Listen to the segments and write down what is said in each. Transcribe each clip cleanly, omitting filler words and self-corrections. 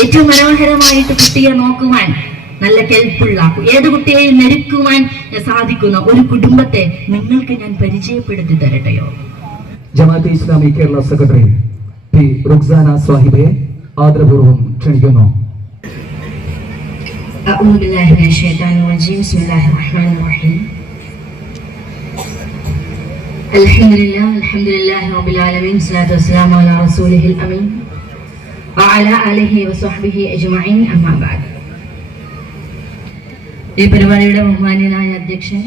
ഏറ്റവും മനോഹരമായിട്ട് കുട്ടിയെ നോക്കുവാൻ നല്ല കെൽപ്പുള്ള, ഏത് കുട്ടിയെയും മെരുക്കുവാൻ സാധിക്കുന്ന ഒരു കുടുംബത്തെ നിങ്ങൾക്ക് ഞാൻ പരിചയപ്പെടുത്തി തരട്ടെയോ? ജമാഅത്തെ ഇസ്ലാമി കേരള സെക്രട്ടറി പി റുക്സാന സ്വാഹിബയെ ആദരപൂർവ്വം ക്ഷണിക്കുന്നു. أعوذ بالله من الشيطان الرجيم. بسم الله الرحمن الرحيم. الحمد لله رب العالمين. الصلاة والسلام على رسوله الأمين وعلى آله وصحبه أجمعين. أما بعد. ഈ പരിപാടിയുടെ ബഹുമാന്യനായ അധ്യക്ഷൻ,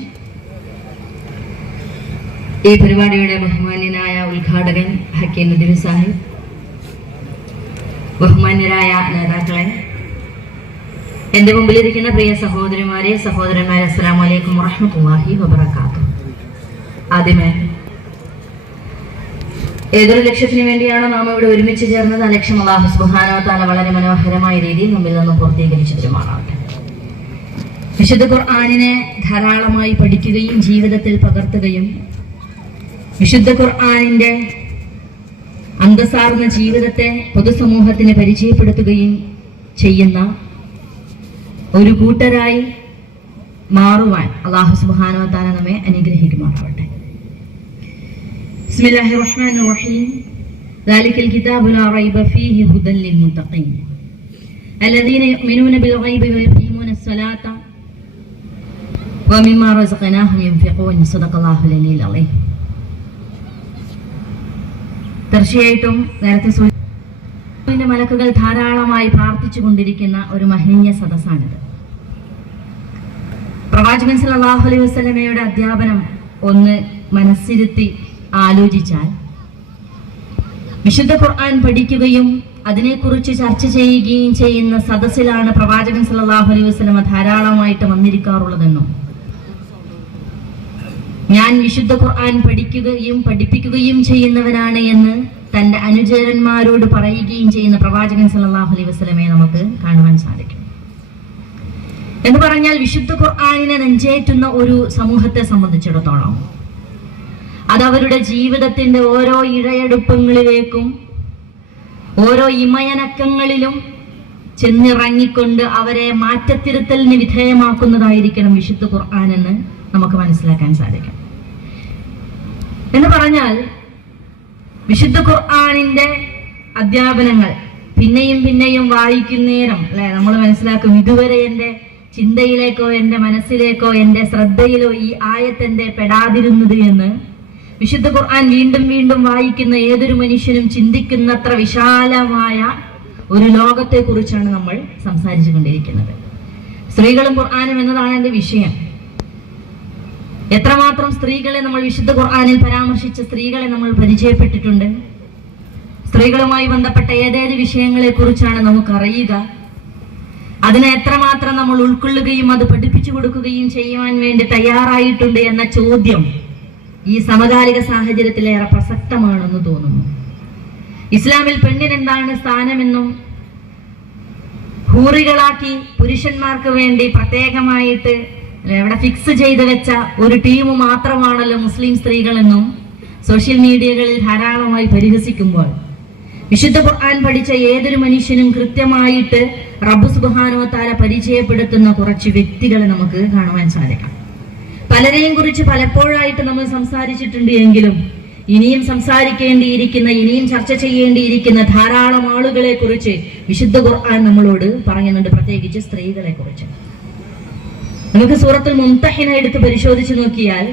ഈ പരിപാടിയുടെ ബഹുമാന്യനായ ഉദ്ഘാടകൻ ഹക്കീം നദീം സാഹിബ്, ബഹുമാന്യരായ നേതാക്കളെ, എന്റെ മുമ്പിലിരിക്കുന്ന പ്രിയ സഹോദരന്മാരെ, അസ്സലാമു അലൈക്കും വറഹ്മത്തുള്ളാഹി വബറകാതുഹു. ആദ്യമേ, ഏതൊരു ലക്ഷ്യത്തിന് വേണ്ടിയാണോ നാം ഇവിടെ ഒരുമിച്ച് ചേർന്നത്, ആ ലക്ഷ്യം അല്ലാഹു സുബ്ഹാനഹു വ തആല വളരെ മനോഹരമായ രീതിയിൽ നമ്മിൽ നിന്ന് പൂർത്തീകരിച്ചു തരുമാറാവട്ടെ. വിശുദ്ധ ഖുർആനിനെ ധാരാളമായി പഠിക്കുകയും ജീവിതത്തിൽ പകർത്തുകയും വിശുദ്ധ ഖുർആനിന്റെ അന്തസ്സാർന്ന ജീവിതത്തെ പൊതുസമൂഹത്തിന് പരിചയപ്പെടുത്തുകയും ചെയ്യുന്ന ഒരു കൂട്ടരായി മാറുവാൻ അല്ലാഹു സുബ്ഹാനഹു വ തആല നമ്മെ അനുഗ്രഹിക്കുമാറാവട്ടെ. ബിസ്മില്ലാഹിർ റഹ്മാനിർ റഹീം. ദാലികൽ കിതാബു ലാ റൈബ ഫീഹി ഹുദൻ ലിൽ മുത്തഖീൻ അല്ലദീന യുഅ്മിനൂന ബിൽ ഗൈബി വയുഖീമൂന അസ്സലാത്ത വമിമ്മാ റസഖനാഹും യുൻഫിഖൂൻ. സദഖല്ലാഹുൽ അലിയ്യുൽ അളീം. തീർച്ചയായിട്ടും നേരത്തെ സൂചിപ്പിച്ച മലക്കുകൾ ധാരാളമായി പ്രാർത്ഥിച്ചു കൊണ്ടിരിക്കുന്ന ഒരു മഹനീയ സദസ്സാണിത്. പ്രവാചകൻ സല്ലല്ലാഹു അലൈഹി വസല്ലമയുടെ അധ്യാപനം ഒന്ന് മനസ്സിരുത്തി ആലോചിച്ചാൽ, വിശുദ്ധ ഖുർആൻ പഠിക്കുകയും അതിനെക്കുറിച്ച് ചർച്ച ചെയ്യുകയും ചെയ്യുന്ന സദസ്സിലാണ് പ്രവാചകൻ സല്ലല്ലാഹു അലൈഹി വസല്ലമ ധാരാളമായിട്ട് വന്നിരിക്കാറുള്ളതെന്നും, ഞാൻ വിശുദ്ധ ഖുർആൻ പഠിക്കുകയും പഠിപ്പിക്കുകയും ചെയ്യുന്നവനാണ് എന്ന് തന്റെ അനുചരന്മാരോട് പറയുകയും ചെയ്യുന്ന പ്രവാചകൻ സല്ലല്ലാഹു അലൈഹി വസല്ലമയെ നമുക്ക് കാണുവാൻ സാധിക്കും. എന്ന് പറഞ്ഞാൽ, വിശുദ്ധ ഖുർആനിനെ നെഞ്ചേറ്റുന്ന ഒരു സമൂഹത്തെ സംബന്ധിച്ചിടത്തോളം അത് അവരുടെ ജീവിതത്തിന്റെ ഓരോ ഇഴയെടുപ്പങ്ങളിലേക്കും ഓരോ ഇമയനക്കങ്ങളിലും ചെന്നിറങ്ങിക്കൊണ്ട് അവരെ മാറ്റത്തിരുത്തലിന് വിധേയമാക്കുന്നതായിരിക്കണം വിശുദ്ധ ഖുർആൻ എന്ന് നമുക്ക് മനസ്സിലാക്കാൻ സാധിക്കും. എന്ന് പറഞ്ഞാൽ, വിശുദ്ധ ഖുർആനിന്റെ അധ്യാപനങ്ങൾ പിന്നെയും പിന്നെയും വായിക്കുന്നേരം അല്ലെ നമ്മൾ മനസ്സിലാക്കും, ഇതുവരെ എൻ്റെ ചിന്തയിലേക്കോ എൻ്റെ മനസ്സിലേക്കോ എൻ്റെ ശ്രദ്ധയിലോ ഈ ആയത്തെന്റെ പെടാതിരുന്നത് എന്ന് വിശുദ്ധ ഖുർആൻ വീണ്ടും വീണ്ടും വായിക്കുന്ന ഏതൊരു മനുഷ്യനും ചിന്തിക്കുന്നത്ര വിശാലമായ ഒരു ലോകത്തെ കുറിച്ചാണ് നമ്മൾ സംസാരിച്ചു കൊണ്ടിരിക്കുന്നത്. സ്ത്രീകളും ഖുർആനും എന്നതാണ് എന്റെ വിഷയം. എത്രമാത്രം സ്ത്രീകളെ നമ്മൾ വിശുദ്ധ ഖുർആനിൽ പരാമർശിച്ച സ്ത്രീകളെ നമ്മൾ പരിചയപ്പെട്ടിട്ടുണ്ട്. സ്ത്രീകളുമായി ബന്ധപ്പെട്ട ഏതേത് വിഷയങ്ങളെ കുറിച്ചാണ് നമുക്കറിയുക, അതിനെ എത്രമാത്രം നമ്മൾ ഉൾക്കൊള്ളുകയും അത് പഠിപ്പിച്ചു കൊടുക്കുകയും ചെയ്യുവാൻ വേണ്ടി തയ്യാറായിട്ടുണ്ട് എന്ന ചോദ്യം ഈ സമകാലിക സാഹചര്യത്തിലേറെ പ്രസക്തമാണെന്ന് തോന്നുന്നു. ഇസ്ലാമിൽ പെണ്ണിനെന്താണ് സ്ഥാനമെന്നും ഹൂറികളാക്കി പുരുഷന്മാർക്ക് വേണ്ടി പ്രത്യേകമായിട്ട് ഇവിടെ ഫിക്സ് ചെയ്ത് വെച്ച ഒരു ടീം മാത്രമാണല്ലോ മുസ്ലിം സ്ത്രീകളെന്നും സോഷ്യൽ മീഡിയകളിൽ ധാരാളമായി പരിഹസിക്കുമ്പോൾ, വിശുദ്ധ ഖുർആൻ പഠിച്ച ഏതൊരു മനുഷ്യനും കൃത്യമായിട്ട് റബ്ബ് സുബ്ഹാനഹു വ തആല പരിചയപ്പെടുത്തുന്ന കുറച്ച് വ്യക്തികളെ നമുക്ക് കാണുവാൻ സാധിക്കും. പലരെയും കുറിച്ച് പലപ്പോഴായിട്ട് നമ്മൾ സംസാരിച്ചിട്ടുണ്ട് എങ്കിലും ഇനിയും സംസാരിക്കേണ്ടിയിരിക്കുന്ന, ഇനിയും ചർച്ച ചെയ്യേണ്ടിയിരിക്കുന്ന ധാരാളം ആളുകളെ കുറിച്ച് വിശുദ്ധ ഖുർആൻ നമ്മളോട് പറയുന്നുണ്ട്, പ്രത്യേകിച്ച് സ്ത്രീകളെ കുറിച്ച്. നമുക്ക് സൂറത്തുൽ മുംതഹിന എടുത്ത് പരിശോധിച്ച് നോക്കിയാൽ,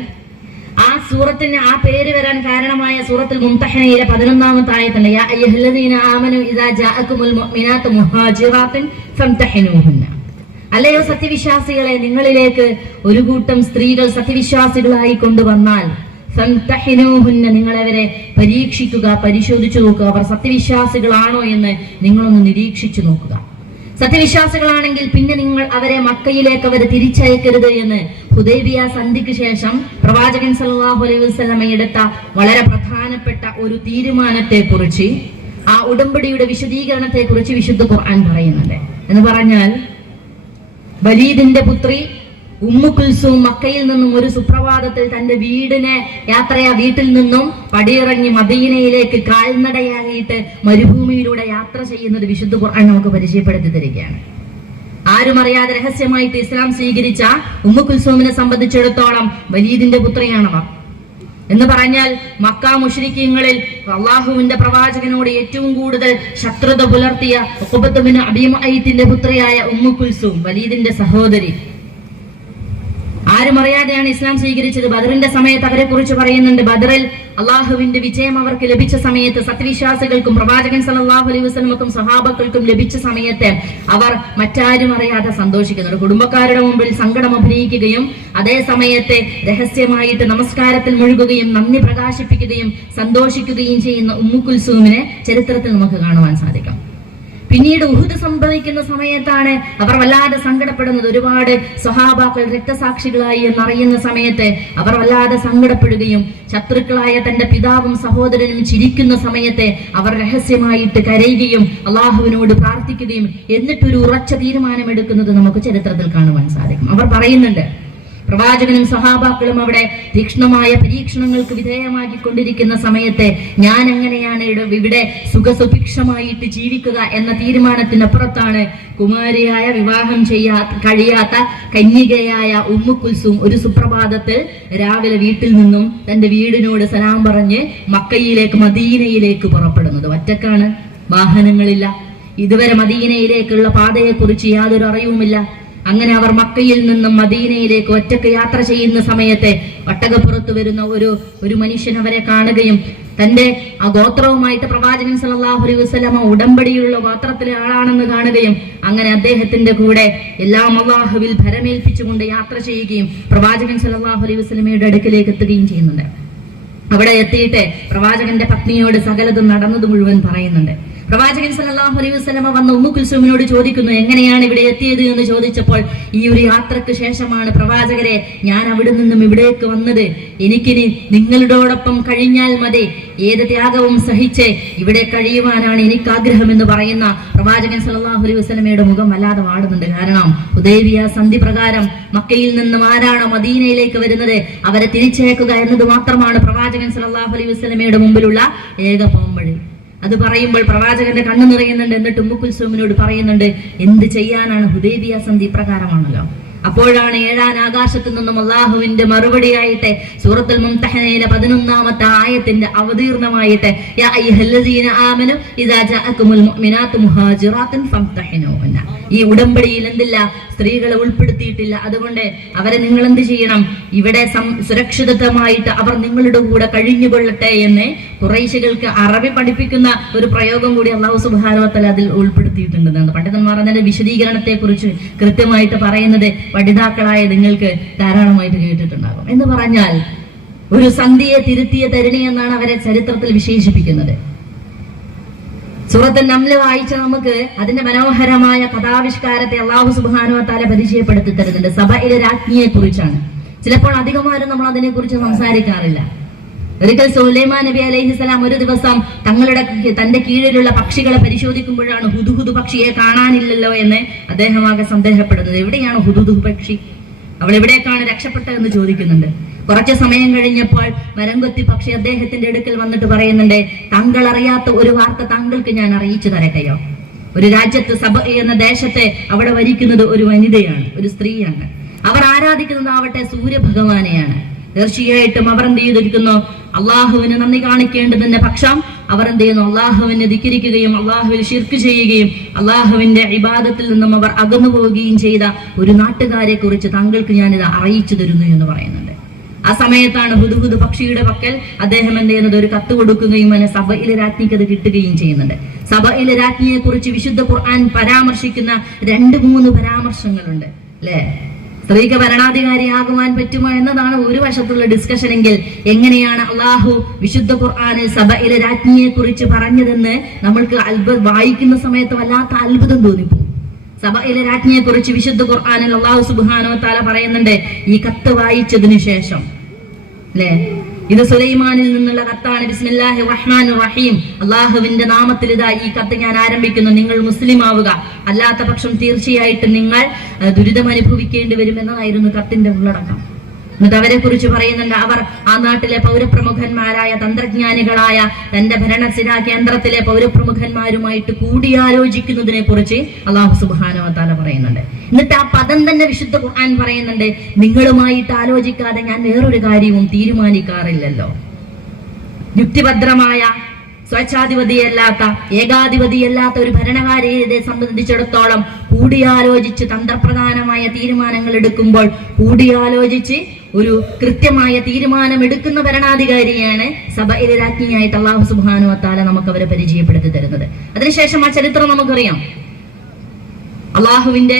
ആ സൂറത്തിന് ആ പേര് വരാൻ കാരണമായ സൂറത്തുൽ മുംതഹിനയിലെ 11ാമത്തെ ആയത്തുണ്ട്, യാ അയ്യുഹല്ലദീന ആമനു ഇദാ ജാഅകുമുൽ മുഅ്മിനാതു മുഹാജിറാത്തിൻ ഫംതഹിനൂഹുന്ന. അല്ലയോ സത്യവിശ്വാസികളെ, നിങ്ങളിലേക്ക് ഒരു കൂട്ടം സ്ത്രീകൾ സത്യവിശ്വാസികളായി കൊണ്ടുവന്നാൽ ഫംതഹിനൂഹുന്ന, നിങ്ങളവരെ പരീക്ഷിക്കുക, പരിശോധിച്ചു നോക്കുക, അവർ സത്യവിശ്വാസികളാണോ എന്ന് നിങ്ങളൊന്ന് നിരീക്ഷിച്ചു നോക്കുക. സത്യവിശ്വാസികളാണെങ്കിൽ പിന്നെ നിങ്ങൾ അവരെ മക്കയിലേക്ക് അവരെ തിരിച്ചയക്കരുത് എന്ന് ഹുദൈബിയ സന്ധിക്ക് ശേഷം പ്രവാചകൻ സല്ലല്ലാഹു അലൈഹി വസല്ലം എടുത്ത വളരെ പ്രധാനപ്പെട്ട ഒരു തീരുമാനത്തെ കുറിച്ച്, ആ ഉടമ്പടിയുടെ വിശദീകരണത്തെ കുറിച്ച് വിശുദ്ധ ഖുർആൻ പറയുന്നുണ്ട്. എന്ന് പറഞ്ഞാൽ, വലീദിന്റെ പുത്രി ഉമ്മു കുൽസൂം മക്കയിൽ നിന്നും ഒരു സുപ്രഭാതത്തിൽ തന്റെ വീട്ടിൽ നിന്നും പടിയിറങ്ങി മദീനയിലേക്ക് കാൽനടയായിട്ട് മരുഭൂമിയിലൂടെ യാത്ര ചെയ്യുന്നത് വിശുദ്ധ ഖുർആൻ നമുക്ക് പരിചയപ്പെടുത്തി തരികയാണ്. ആരും അറിയാതെ രഹസ്യമായിട്ട് ഇസ്ലാം സ്വീകരിച്ച ഉമ്മു കുൽസൂമിനെ സംബന്ധിച്ചിടത്തോളം വലീദിന്റെ പുത്രിയാണവർ. എന്ന് പറഞ്ഞാൽ മക്ക മുശ്രിക്കീങ്ങളിൽ അള്ളാഹുവിന്റെ പ്രവാചകനോട് ഏറ്റവും കൂടുതൽ ശത്രുത പുലർത്തിയ ഉഖബത്ത് ബിൻ അബീ മുഅയ്ത്തിന്റെ പുത്രിയായ ഉമ്മു കുൽസൂം, വലീദിന്റെ സഹോദരി. ആരും അറിയാതെയാണ് ഇസ്ലാം സ്വീകരിച്ചത്. ബദറിന്റെ സമയത്ത് അവരെ കുറിച്ച് പറയുന്നുണ്ട്, ബദറിൽ അള്ളാഹുവിന്റെ വിജയം അവർക്ക് ലഭിച്ച സമയത്ത്, സത്യവിശ്വാസികൾക്കും പ്രവാചകൻ സല്ലല്ലാഹു അലൈഹി വസല്ലമക്കും സഹാബക്കൾക്കും ലഭിച്ച സമയത്ത് അവർ മറ്റാരും അറിയാതെ സന്തോഷിക്കുന്നുണ്ട്. കുടുംബക്കാരുടെ മുമ്പിൽ സങ്കടം അഭിനയിക്കുകയും അതേ സമയത്ത് രഹസ്യമായിട്ട് നമസ്കാരത്തിൽ മുഴുകുകയും നന്ദി പ്രകാശിപ്പിക്കുകയും സന്തോഷിക്കുകയും ചെയ്യുന്ന ഉമ്മു കുൽസൂമിനെ ചരിത്രത്തിൽ നമുക്ക് കാണുവാൻ സാധിക്കും. പിന്നീട് ഉഹുദ് സംഭവിക്കുന്ന സമയത്താണ് അവർ വല്ലാതെ സങ്കടപ്പെടുന്നത്. ഒരുപാട് സ്വഹാബാക്കൾ രക്തസാക്ഷികളായി എന്നറിയുന്ന സമയത്ത് അവർ വല്ലാതെ സങ്കടപ്പെടുകയും ശത്രുക്കളായ തന്റെ പിതാവും സഹോദരനും ചിരിക്കുന്ന സമയത്ത് അവർ രഹസ്യമായിട്ട് കരയുകയും അള്ളാഹുവിനോട് പ്രാർത്ഥിക്കുകയും എന്നിട്ടൊരു ഉറച്ച തീരുമാനമെടുക്കുന്നത് നമുക്ക് ചരിത്രത്തിൽ കാണുവാൻ സാധിക്കും. അവർ പറയുന്നുണ്ട്, പ്രവാചകനും സഹാബാക്കളും അവിടെ തീക്ഷ്ണമായ പരീക്ഷണങ്ങൾക്ക് വിധേയമാക്കിക്കൊണ്ടിരിക്കുന്ന സമയത്ത് ഞാൻ എങ്ങനെയാണ് ഇവിടെ സുഖസുഭിക്ഷമായിട്ട് ജീവിക്കുക എന്ന തീരുമാനത്തിനപ്പുറത്താണ് കുമാരിയായ വിവാഹം കഴിയാത്ത കന്യകയായ ഉമ്മു കുൽസൂം ഒരു സുപ്രഭാതത്തിൽ രാവിലെ വീട്ടിൽ നിന്നും തന്റെ വീടിനോട് സലാം പറഞ്ഞ് മക്കയിലേക്ക് മദീനയിലേക്ക് പുറപ്പെടുന്നത്. ഒറ്റക്കാണ്, വാഹനങ്ങളില്ല, ഇതുവരെ മദീനയിലേക്കുള്ള പാതയെക്കുറിച്ച് യാതൊരു അറിവുമില്ല. അങ്ങനെ അവർ മക്കയിൽ നിന്നും മദീനയിലേക്ക് ഒറ്റക്ക് യാത്ര ചെയ്യുന്ന സമയത്ത് ഒട്ടകപ്പുറത്ത് വരുന്ന ഒരു മനുഷ്യൻ അവരെ കാണുകയും തന്റെ ആ ഗോത്രവുമായിട്ട് പ്രവാചകൻ സല്ലല്ലാഹു അലൈഹി വസല്ലമ ഉടമ്പടിയുള്ള ഗോത്രത്തിലെ ആളാണെന്ന് കാണുകയും അങ്ങനെ അദ്ദേഹത്തിന്റെ കൂടെ എല്ലാം അല്ലാഹുവിൽ ഭരമേൽപ്പിച്ചുകൊണ്ട് യാത്ര ചെയ്യുകയും പ്രവാചകൻ സല്ലല്ലാഹു അലൈഹി വസല്ലമയുടെ അടുക്കിലേക്ക് എത്തുകയും ചെയ്യുന്നുണ്ട്. അവിടെ എത്തിയിട്ട് പ്രവാചകന്റെ പത്നിയോട് സകലതും നടന്നത് മുഴുവൻ പറയുന്നുണ്ട്. പ്രവാചകൻ സല്ലല്ലാഹു അലൈഹി വസല്ലമ വന്ന ഉമ്മു കുൽസൂമിനോട് ചോദിക്കുന്നു, എങ്ങനെയാണ് ഇവിടെ എത്തിയത് എന്ന് ചോദിച്ചപ്പോൾ, ഈ ഒരു യാത്രക്ക് ശേഷമാണ് പ്രവാചകരെ ഞാൻ അവിടെ നിന്നും ഇവിടേക്ക് വന്നത്. എനിക്കിനി നിങ്ങളോടൊപ്പം കഴിഞ്ഞാൽ മതി, ഏത് ത്യാഗവും സഹിച്ച് ഇവിടെ കഴിയുവാനാണ് എനിക്ക് ആഗ്രഹമെന്ന് പറയുന്ന പ്രവാചകൻ സല്ലല്ലാഹു അലൈഹി വസല്ലമയുടെ മുഖം വല്ലാതെ വാടുന്നുണ്ട്. കാരണം ഹുദൈബിയ സന്ധി പ്രകാരം മക്കയിൽ നിന്നും ആരാണോ മദീനയിലേക്ക് വരുന്നത് അവരെ തിരിച്ചയക്കുക എന്നത് മാത്രമാണ് പ്രവാചകൻ സല്ലല്ലാഹു അലൈഹി വസല്ലമയുടെ മുമ്പിലുള്ള ഏക പോംവഴി. അത് പറയുമ്പോൾ പ്രവാചകന്റെ കണ്ണു നിറയുന്നുണ്ട്. എന്നിട്ട് ഉമ്മു കുൽസൂമിനോട് പറയുന്നുണ്ട്, എന്ത് ചെയ്യാനാണ്, ഹുദൈബിയ സന്ധി പ്രകാരമാണല്ലോ. അപ്പോഴാണ് ഏഴാൻ ആകാശത്തു നിന്നും അള്ളാഹുവിന്റെ മറുപടിയായിട്ട് സൂറത്തുൽ മുംതഹനയിലെ 11ാമത്തെ ആയത്തിന്റെ അവതീർണമായിട്ട് യാ അയ്യുഹല്ലദീന ആമനു ഇദാ ജാഅകുമുൽ മുഅ്മിനാതു മുഹാജിറാത്തുൻ ഫംതഹിനൂഹുന്ന, ഈ ഉടമ്പടിയിൽ എന്തില്ല, സ്ത്രീകളെ ഉൾപ്പെടുത്തിയിട്ടില്ല. അതുകൊണ്ട് അവരെ നിങ്ങൾ എന്ത് ചെയ്യണം, ഇവിടെ സുരക്ഷിതമായിട്ട് അവർ നിങ്ങളുടെ കൂടെ കഴിഞ്ഞുകൊള്ളട്ടെ എന്ന് ഖുറൈശികൾക്ക് അറബി പഠിപ്പിക്കുന്ന ഒരു പ്രയോഗം കൂടി അല്ലാഹു സുബ്ഹാനഹു വ തആല അതിൽ ഉൾപ്പെടുത്തിയിട്ടുണ്ടെന്നാണ് പണ്ഡിതന്മാർ അതിന്റെ വിശദീകരണത്തെ കുറിച്ച് കൃത്യമായിട്ട് പറയുന്നത് പഠിതാക്കളായ നിങ്ങൾക്ക് ധാരാളമായിട്ട് കേട്ടിട്ടുണ്ടാകും. എന്ന് പറഞ്ഞാൽ ഒരു സന്ധിയെ തിരുത്തിയ തരുണി എന്നാണ് അവരെ ചരിത്രത്തിൽ വിശേഷിപ്പിക്കുന്നത്. സൂറത്തുൽ നംൽ വായിച്ച നമുക്ക് അതിന്റെ മനോഹരമായ കഥാവിഷ്കാരത്തെ അല്ലാഹു സുബ്ഹാനഹു വ തആല പരിചയപ്പെടുത്തി തരുന്നുണ്ട്. സബയിലെ രാജ്ഞിയെ കുറിച്ചാണ്. ചിലപ്പോൾ അധികമാരും നമ്മൾ അതിനെ കുറിച്ച് സംസാരിക്കാറില്ല. ഒരിക്കൽ സുലൈമാൻ നബി അലൈഹിസ്സലാം ഒരു ദിവസം തന്റെ കീഴിലുള്ള പക്ഷികളെ പരിശോധിക്കുമ്പോഴാണ് ഹുദുഹുദ് പക്ഷിയെ കാണാനില്ലല്ലോ എന്ന് അദ്ദേഹം ആകെ സന്ദേഹപ്പെടുന്നത്. എവിടെയാണ് ഹുദുഹുദ് പക്ഷി, അവൾ എവിടേക്കാണ് രക്ഷപ്പെട്ടതെന്ന് ചോദിക്കുന്നുണ്ട്. കുറച്ചു സമയം കഴിഞ്ഞപ്പോൾ മരംകൊത്തി പക്ഷി അദ്ദേഹത്തിന്റെ അടുക്കൽ വന്നിട്ട് പറയുന്നുണ്ട്, താങ്കൾ അറിയാത്ത ഒരു വാർത്ത താങ്കൾക്ക് ഞാൻ അറിയിച്ചു തരട്ടെയോ. ഒരു രാജ്യത്ത് സബ എന്ന ദേശത്തെ അവിടെ ഭരിക്കുന്നത് ഒരു വനിതയാണ്, ഒരു സ്ത്രീയാണ്. അവർ ആരാധിക്കുന്നതാവട്ടെ സൂര്യഭഗവാനെയാണ്. തീർച്ചയായിട്ടും അവർ എന്ത് ചെയ്തിരിക്കുന്നു, അള്ളാഹുവിന് നന്ദി കാണിക്കേണ്ടതിന്റെ പക്ഷം അവർ എന്ത് ചെയ്യുന്നു, അള്ളാഹുവിനെ ധിക്കരിക്കുകയും അള്ളാഹുവിൽ ശിർക്ക് ചെയ്യുകയും അള്ളാഹുവിന്റെ ഇബാദത്തിൽ നിന്നും അവർ അകന്നു പോവുകയും ചെയ്ത ഒരു നാട്ടുകാരെ കുറിച്ച് താങ്കൾക്ക് ഞാനിത് അറിയിച്ചു തരുന്നു എന്ന് പറയുന്നുണ്ട്. ആ സമയത്താണ് ഹുദുഹുദ് പക്ഷിയുടെ പക്കൽ അദ്ദേഹം എന്ത് ചെയ്യുന്നത്, ഒരു കത്ത് കൊടുക്കുകയും അങ്ങനെ സബയിലെ രാജ്ഞിക്ക് അത് കിട്ടുകയും ചെയ്യുന്നുണ്ട്. സബയിലെ രാജ്ഞിയെ കുറിച്ച് വിശുദ്ധ ഖുർആൻ പരാമർശിക്കുന്ന 2-3 പരാമർശങ്ങളുണ്ട് അല്ലെ. സ്ത്രീക്ക് ഭരണാധികാരിയാകുവാൻ പറ്റുമോ എന്നതാണ് ഒരു വശത്തുള്ള ഡിസ്കഷൻ എങ്കിൽ, എങ്ങനെയാണ് അള്ളാഹു വിശുദ്ധ ഖുർആനിൽ സബയിലെ രാജ്ഞിയെ കുറിച്ച് പറഞ്ഞതെന്ന് നമ്മൾക്ക് വായിക്കുന്ന സമയത്ത് വല്ലാത്ത അത്ഭുതം തോന്നിപ്പോകും. സബയിലെ രാജ്ഞിയെ കുറിച്ച് വിശുദ്ധ ഖുർആനിൽ അല്ലാഹു സുബ്ഹാനഹു വ തആല പറയുന്നുണ്ട്, ഈ കത്ത് വായിച്ചതിനു ശേഷം അല്ലെ, ഇത് സുലൈമാനിൽ നിന്നുള്ള കത്താണ്. ബിസ്മില്ലാഹിർ റഹ്മാനിർ റഹീം. അള്ളാഹുവിന്റെ നാമത്തിൽ ഇതാ ഈ കത്ത് ഞാൻ ആരംഭിക്കുന്നു. നിങ്ങൾ മുസ്ലിം ആവുക, അല്ലാത്ത പക്ഷം തീർച്ചയായിട്ടും നിങ്ങൾ ദുരിതം അനുഭവിക്കേണ്ടി വരുമെന്നതായിരുന്നു കത്തിന്റെ ഉള്ളടക്കം. എന്നിട്ട് അവരെ കുറിച്ച് പറയുന്നുണ്ട്, അവർ ആ നാട്ടിലെ പൗരപ്രമുഖന്മാരായ തന്ത്രജ്ഞാനികളായ തന്റെ ഭരണസിരാ കേന്ദ്രത്തിലെ പൗരപ്രമുഖന്മാരുമായിട്ട് കൂടിയാലോചിക്കുന്നതിനെ കുറിച്ച് അല്ലാഹു സുബ്ഹാനഹു വ തആല പറയുന്നുണ്ട്. എന്നിട്ട് ആ പദം തന്നെ വിശുദ്ധ ഖുർആൻ പറയുന്നുണ്ട്, നിങ്ങളുമായിട്ട് ആലോചിക്കാതെ ഞാൻ വേറൊരു കാര്യവും തീരുമാനിക്കാറില്ലല്ലോ. യുക്തിഭദ്രമായ, സ്വേച്ഛാധിപതിയല്ലാത്ത, ഏകാധിപതിയല്ലാത്ത ഒരു ഭരണകാരിയെ സംബന്ധിച്ചിടത്തോളം കൂടിയാലോചിച്ച് തന്ത്രപ്രധാനമായ തീരുമാനങ്ങൾ എടുക്കുമ്പോൾ കൂടിയാലോചിച്ച് ഒരു കൃത്യമായ തീരുമാനം എടുക്കുന്ന ഭരണാധികാരിയാണ് സഭയിലെ രാജ്ഞിയായിട്ട് അല്ലാഹു സുബ്ഹാനഹു വ തആല നമുക്ക് അവരെ പരിചയപ്പെടുത്തി തരുന്നത്. അതിനുശേഷം ആ ചരിത്രം നമുക്കറിയാം. അള്ളാഹുവിന്റെ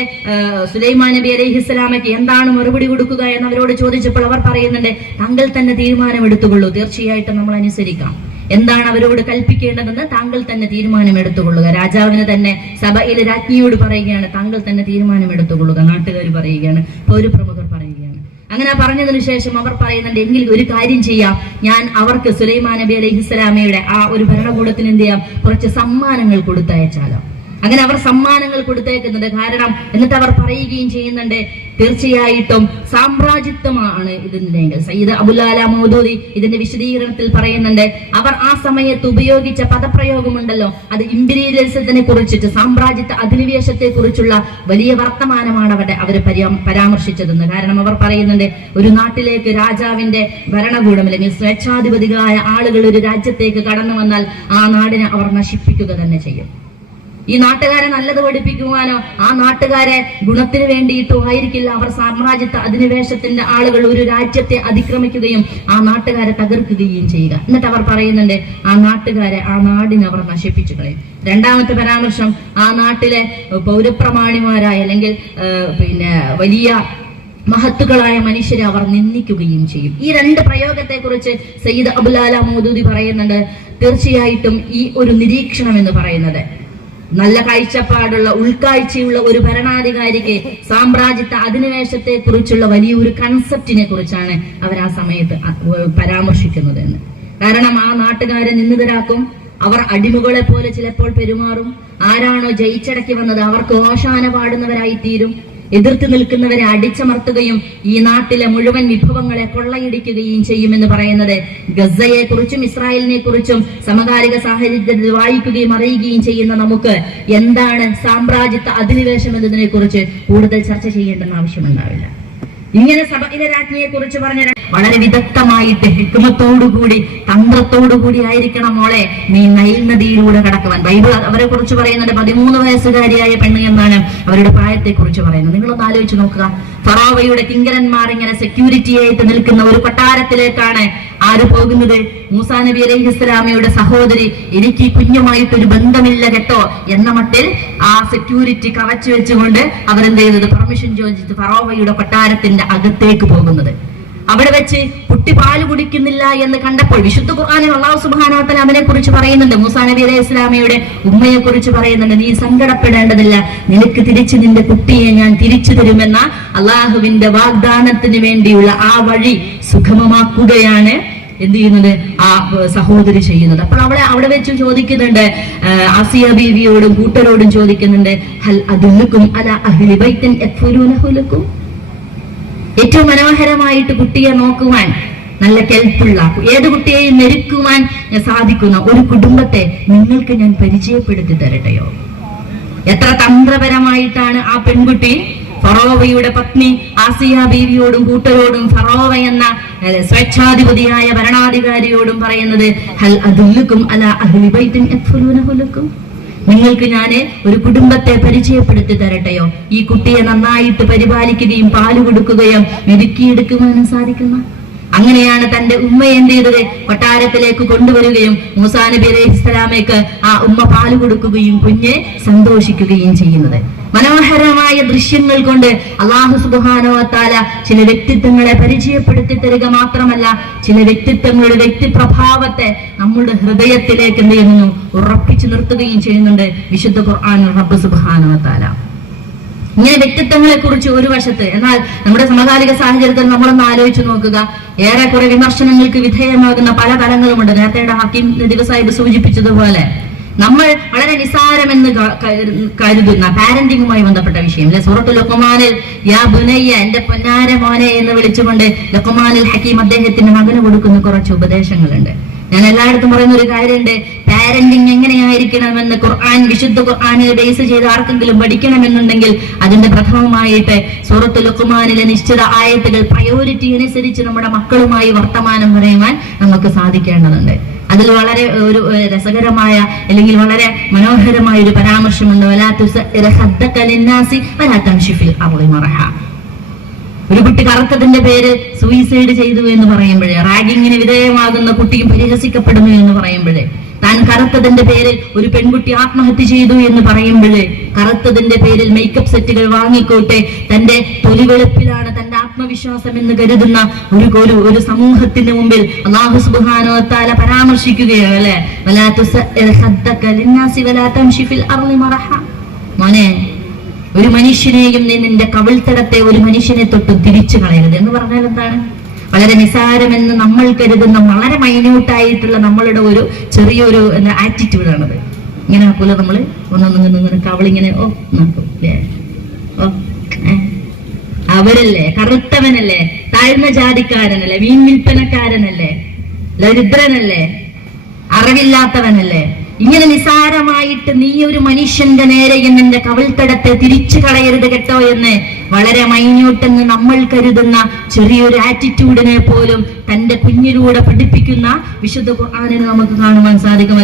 സുലൈമാൻ നബി അലൈഹിസ്സലാമയ്ക്ക് എന്താണ് മറുപടി കൊടുക്കുക എന്ന് അവരോട് ചോദിച്ചപ്പോൾ അവർ പറയുന്നുണ്ട്, താങ്കൾ തന്നെ തീരുമാനം എടുത്തുകൊള്ളൂ, തീർച്ചയായിട്ടും നമ്മൾ അനുസരിക്കാം. എന്താണ് അവരോട് കൽപ്പിക്കേണ്ടതെന്ന് താങ്കൾ തന്നെ തീരുമാനം എടുത്തുകൊള്ളുക. രാജാവിന് തന്നെ സഭയിലെ രാജ്ഞിയോട് പറയുകയാണ്, താങ്കൾ തന്നെ തീരുമാനം എടുത്തുകൊള്ളുക. നാട്ടുകാർ പറയുകയാണ്, പൗരപ്രമുഖർ പറയുകയാണ്. അങ്ങനെ പറഞ്ഞതിന് ശേഷം അവർ പറയുന്നുണ്ട്, എങ്കിൽ ഒരു കാര്യം ചെയ്യാം, ഞാൻ അവർക്ക് സുലൈമാൻ നബി അലൈഹിസ്സലാമയുടെ ആ ഒരു ഭരണകൂടത്തിന് എന്ത് ചെയ്യാം, കുറച്ച് സമ്മാനങ്ങൾ കൊടുത്തയച്ചാലോ. അങ്ങനെ അവർ സമ്മാനങ്ങൾ കൊടുത്തേക്കുന്നുണ്ട്. കാരണം എന്നിട്ട് അവർ പറയുകയും ചെയ്യുന്നുണ്ട്, തീർച്ചയായിട്ടും സാമ്രാജ്യത്വമാണ് ഇതിനെങ്കിൽ. സയ്യിദ് അബുൽ അല മൗദൂദി ഇതിന്റെ വിശദീകരണത്തിൽ പറയുന്നുണ്ട്, അവർ ആ സമയത്ത് ഉപയോഗിച്ച പദപ്രയോഗമുണ്ടല്ലോ, അത് ഇംപീരിയലിസത്തിനെ കുറിച്ചിട്ട്, സാമ്രാജ്യത്വ അധിനിവേശത്തെ കുറിച്ചുള്ള വലിയ വർത്തമാനമാണ് അവർ പരാമർശിച്ചതെന്ന്. കാരണം അവർ പറയുന്നുണ്ട്, ഒരു നാട്ടിലേക്ക് രാജാവിന്റെ ഭരണകൂടം അല്ലെങ്കിൽ സ്വേച്ഛാധിപതികളായ ആളുകൾ ഒരു രാജ്യത്തേക്ക് കടന്നു വന്നാൽ ആ നാടിനെ അവർ നശിപ്പിക്കുക തന്നെ ചെയ്യും. ഈ നാട്ടുകാരെ നല്ലത് പഠിപ്പിക്കുവാനോ ആ നാട്ടുകാരെ ഗുണത്തിന് വേണ്ടിയിട്ടോ ആയിരിക്കില്ല അവർ സാമ്രാജ്യത്വ അധിനിവേശത്തിന്റെ ആളുകൾ ഒരു രാജ്യത്തെ അതിക്രമിക്കുകയും ആ നാട്ടുകാരെ തകർക്കുകയും ചെയ്യുക. എന്നിട്ട് അവർ പറയുന്നുണ്ട്, ആ നാട്ടുകാരെ, ആ നാടിനെ അവർ നശിപ്പിച്ചു കളയും. രണ്ടാമത്തെ പരാമർശം, ആ നാട്ടിലെ പൗരപ്രമാണിമാരായ അല്ലെങ്കിൽ വലിയ മഹത്തുക്കളായ മനുഷ്യരെ അവർ നിന്ദിക്കുകയും ചെയ്യും. ഈ രണ്ട് പ്രയോഗത്തെ കുറിച്ച് സയ്യിദ് അബുൽ അല മൗദൂദി പറയുന്നുണ്ട്, തീർച്ചയായിട്ടും ഈ ഒരു നിരീക്ഷണം എന്ന് പറയുന്നത് നല്ല കാഴ്ചപ്പാടുള്ള, ഉൾക്കാഴ്ചയുള്ള ഒരു ഭരണാധികാരിക്ക് സാമ്രാജ്യത്വ അധിനിവേശത്തെ കുറിച്ചുള്ള വലിയൊരു കൺസെപ്റ്റിനെ കുറിച്ചാണ് അവർ ആ സമയത്ത് പരാമർശിക്കുന്നത് എന്ന്. കാരണം ആ നാട്ടുകാരെ നിന്ദിതരാക്കും, അവർ അടിമകളെ പോലെ ചിലപ്പോൾ പെരുമാറും. ആരാണോ ജയിച്ചടക്കി വന്നത് അവർക്ക് ഓശാന പാടുന്നവരായി തീരും. എതിർത്ത് നിൽക്കുന്നവരെ അടിച്ചമർത്തുകയും ഈ നാട്ടിലെ മുഴുവൻ വിഭവങ്ങളെ കൊള്ളയടിക്കുകയും ചെയ്യുമെന്ന് പറയുന്നത് ഗസയെ കുറിച്ചും ഇസ്രായേലിനെ കുറിച്ചും സമകാലിക സാഹചര്യത്തിൽ വായിക്കുകയും അറിയുകയും ചെയ്യുന്ന നമുക്ക് എന്താണ് സാമ്രാജ്യത്വ അധിനിവേശം എന്നതിനെ കുറിച്ച് കൂടുതൽ ചർച്ച ചെയ്യേണ്ടെന്ന് ആവശ്യമുണ്ടാവില്ല. ഇങ്ങനെ സഭയിലെ രാജ്ഞിയെ കുറിച്ച് പറഞ്ഞ വളരെ വിദഗ്ധമായിട്ട് ഹിക്മത്തോടുകൂടി തന്ത്രത്തോടുകൂടി ആയിരിക്കണം മോളെ നീ നൈൽ നദിയിലൂടെ കടക്കുവാൻ. ബൈബിൾ അവരെ കുറിച്ച് പറയുന്നുണ്ട്, 13 വയസ്സുകാരിയായ പെണ്ണ് എന്നാണ് അവരുടെ പ്രായത്തെ കുറിച്ച് പറയുന്നത്. നിങ്ങളൊന്ന് ആലോചിച്ച് നോക്കുക, ഫറോവയുടെ കിങ്കരന്മാർ ഇങ്ങനെ സെക്യൂരിറ്റി ആയിട്ട് നിൽക്കുന്ന ഒരു കൊട്ടാരത്തിലേക്കാണ് ആര് പോകുന്നത്? മൂസാ നബി അലൈഹിസ്സലാമയുടെ സഹോദരി, എനിക്ക് കുഞ്ഞുമായിട്ടൊരു ബന്ധമില്ല കേട്ടോ എന്ന മട്ടിൽ ആ സെക്യൂരിറ്റി കവച്ചു വെച്ചുകൊണ്ട് അവരെന്ത് ചെയ്തത്, പെർമിഷൻ ചോദിച്ചിട്ട് ഫറോവയുടെ കൊട്ടാരത്തിന്റെ അകത്തേക്ക് പോകുന്നത്. അവിടെ വെച്ച് കുട്ടി പാല് കുടിക്കുന്നില്ല എന്ന് കണ്ടപ്പോൾ വിശുദ്ധ ഖുർആനിൽ അല്ലാഹു സുബ്ഹാനഹു വ തആല അവനെ കുറിച്ച് പറയുന്നുണ്ട്, മൂസാ നബി അലൈഹി ഇസ്ലാമയുടെ ഉമ്മയെ കുറിച്ച് പറയുന്നുണ്ട്, നീ സങ്കടപ്പെടേണ്ടതില്ല, നിനക്ക് തിരിച്ച് നിന്റെ കുട്ടിയെ ഞാൻ തിരിച്ചു തരുമെന്ന അള്ളാഹുവിന്റെ വാഗ്ദാനത്തിന് വേണ്ടിയുള്ള ആ വഴി സുഗമമാക്കുകയാണ് എന്ത് ചെയ്യുന്നത്, ആ സഹോദരി ചെയ്യുന്നത്. അപ്പോൾ അവിടെ വെച്ച് ചോദിക്കുന്നുണ്ട്, ആസിയ ബീവിയോടും കൂട്ടരോടും ചോദിക്കുന്നുണ്ട്, ഹൽ അദുല്ലുക്കും അലാ അഹ്ലി ബൈത്തിൻ യഗ്ഫിറൂനഹു ലക്കും. ഏറ്റവും മനോഹരമായിട്ട് കുട്ടിയെ നോക്കുവാൻ, നല്ല കെൽപ്പുള്ള, ഏത് കുട്ടിയെയും മെരുക്കുവാൻ സാധിക്കുന്ന ഒരു കുടുംബത്തെ നിങ്ങൾക്ക് ഞാൻ പരിചയപ്പെടുത്തി തരട്ടെയോ? എത്ര തന്ത്രപരമായിട്ടാണ് ആ പെൺകുട്ടി ഫറോവയുടെ പത്നി ആസിയ ബീവിയോടും കൂട്ടരോടും ഫറോവ എന്ന സ്വേച്ഛാധിപതിയായ ഭരണാധികാരിയോടും പറയുന്നത്, ഹൽ അദുല്ലുക്കും അലാ അഹ്ലി ബൈത്തിൻ യഗ്ഫിറൂനഹു ലക്കും. നിങ്ങൾക്ക് ഞാന് ഒരു കുടുംബത്തെ പരിചയപ്പെടുത്തി തരട്ടെയോ? ഈ കുട്ടിയെ നന്നായിട്ട് പരിപാലിക്കുകയും പാല് കൊടുക്കുകയും മെരുക്കിയെടുക്കുവാനും സാധിക്കുന്ന. അങ്ങനെയാണ് തന്റെ ഉമ്മയെ എന്ത് ചെയ്തത്, കൊട്ടാരത്തിലേക്ക് കൊണ്ടുവരികയും മൂസാ നബി അലൈഹിസ്സലാമയ്ക്ക് ആ ഉമ്മ പാല് കൊടുക്കുകയും കുഞ്ഞെ സന്തോഷിക്കുകയും ചെയ്യുന്നത്. മനോഹരമായ ദൃശ്യങ്ങൾ കൊണ്ട് അല്ലാഹു സുബ്ഹാനഹു വ തആല ചില വ്യക്തിത്വങ്ങളെ പരിചയപ്പെടുത്തി തരിക മാത്രമല്ല, ചില വ്യക്തിത്വങ്ങളുടെ വ്യക്തിപ്രഭാവത്തെ നമ്മുടെ ഹൃദയത്തിലേക്ക് എന്ത് ചെയ്യുന്നു, ഉറപ്പിച്ചു നിർത്തുകയും ചെയ്യുന്നുണ്ട് വിശുദ്ധ ഖുർആനിൽ റബ്ബ് സുബ്ഹാനഹു വ തആല. ഇങ്ങനെ വ്യക്തിത്വങ്ങളെ കുറിച്ച് ഒരു വശത്ത്, എന്നാൽ നമ്മുടെ സമകാലിക സാഹചര്യത്തിൽ നമ്മളൊന്ന് ആലോചിച്ച് നോക്കുക. ഏറെക്കുറെ വിമർശനങ്ങൾക്ക് വിധേയമാകുന്ന പല തലങ്ങളുമുണ്ട്. നേരത്തെ ഹക്കീം നദീവ് സാഹിബ് സൂചിപ്പിച്ചതുപോലെ നമ്മൾ വളരെ നിസാരമെന്ന് കരുതുന്ന പാരന്റിങ്ങുമായി ബന്ധപ്പെട്ട വിഷയം അല്ലെ, സൂറത്തുൽ ലുഖ്മാനിൽ യാ ബുനയ്യ, എന്റെ പൊന്നാര മോനെ എന്ന് വിളിച്ചുകൊണ്ട് ലുഖ്മാനുൽ ഹക്കീം അദ്ദേഹത്തിന്റെ മകന് കൊടുക്കുന്ന കുറച്ച് ഉപദേശങ്ങളുണ്ട്. ഞാൻ എല്ലായിടത്തും പറയുന്ന ഒരു കാര്യമുണ്ട്, പാരന്റിങ് എങ്ങനെയായിരിക്കണമെന്ന് വിശുദ്ധ ഖുർആനിനെ ബേസ് ചെയ്ത് ആർക്കെങ്കിലും പഠിക്കണമെന്നുണ്ടെങ്കിൽ അതിന്റെ പ്രഥമമായിട്ട് സൂറത്തുൽ ലുഖ്മാനിലെ നിശ്ചിത ആയത്തുകൾ പ്രയോറിറ്റി അനുസരിച്ച് നമ്മുടെ മക്കളുമായി വർത്തമാനം പറയുവാൻ നമുക്ക് സാധിക്കേണ്ടതുണ്ട്. അതിൽ വളരെ ഒരു രസകരമായ അല്ലെങ്കിൽ വളരെ മനോഹരമായ ഒരു പരാമർശമുണ്ട്, ഒരു കുട്ടി കറുത്തതിന്റെ പേര് സൂയിസൈഡ് ചെയ്തു എന്ന് പറയുമ്പോഴേ, റാഗിങ്ങിന് വിധേയമാകുന്ന കുട്ടിയും പരിഹസിക്കപ്പെടുന്നു എന്ന് പറയുമ്പോഴേ, താൻ കറുത്തതിന്റെ പേരിൽ ഒരു പെൺകുട്ടി ആത്മഹത്യ ചെയ്തു എന്ന് പറയുമ്പോഴേ, കറുത്തതിന്റെ പേരിൽ മേക്കപ്പ് സെറ്റുകൾ വാങ്ങിക്കോട്ടെ, തന്റെ തൊലിവെളുപ്പിലാണ് തന്റെ ആത്മവിശ്വാസം എന്ന് കരുതുന്ന ഒരു സമൂഹത്തിന്റെ മുമ്പിൽ അല്ലാഹു സുബ്ഹാനഹു വ തആല പരാമർശിക്കുകയാണ് അല്ലെ, മോനെ, ഒരു മനുഷ്യനെയും നീ നിന്റെ കവിൾത്തടത്തെ ഒരു മനുഷ്യനെ തൊട്ടും തിരിച്ചു കളയരുത് എന്ന് പറഞ്ഞാൽ എന്താണ്? വളരെ നിസാരമെന്ന് നമ്മൾ കരുതുന്ന വളരെ മൈന്യൂട്ടായിട്ടുള്ള നമ്മളുടെ ഒരു ചെറിയൊരു ആറ്റിറ്റ്യൂഡാണത്. ഇങ്ങനെ ആക്കൂല നമ്മള് ഒന്നൊന്നിങ്ങനെ കവളിങ്ങനെ നോക്കും അല്ലേ, അവരല്ലേ കറുത്തവനല്ലേ, താഴ്ന്ന ജാതിക്കാരനല്ലേ, മീൻ വിൽപ്പനക്കാരനല്ലേ, ദരിദ്രനല്ലേ, അറിവില്ലാത്തവനല്ലേ, ഇങ്ങനെ നിസാരമായിട്ട് നീ ഒരു മനുഷ്യന്റെ നേരെയും നിന്റെ കവിൾത്തടത്തെ തിരിച്ചു കളയരുത് കേട്ടോ എന്ന് വളരെ മൈന്യൂട്ടെന്ന് നമ്മൾ കരുതുന്ന ചെറിയൊരു ആറ്റിറ്റ്യൂഡിനെ പോലും തന്റെ കുഞ്ഞിലൂടെ പഠിപ്പിക്കുന്ന വിശുദ്ധ ഖുർആനിനെ നമുക്ക് കാണുവാൻ സാധിക്കും.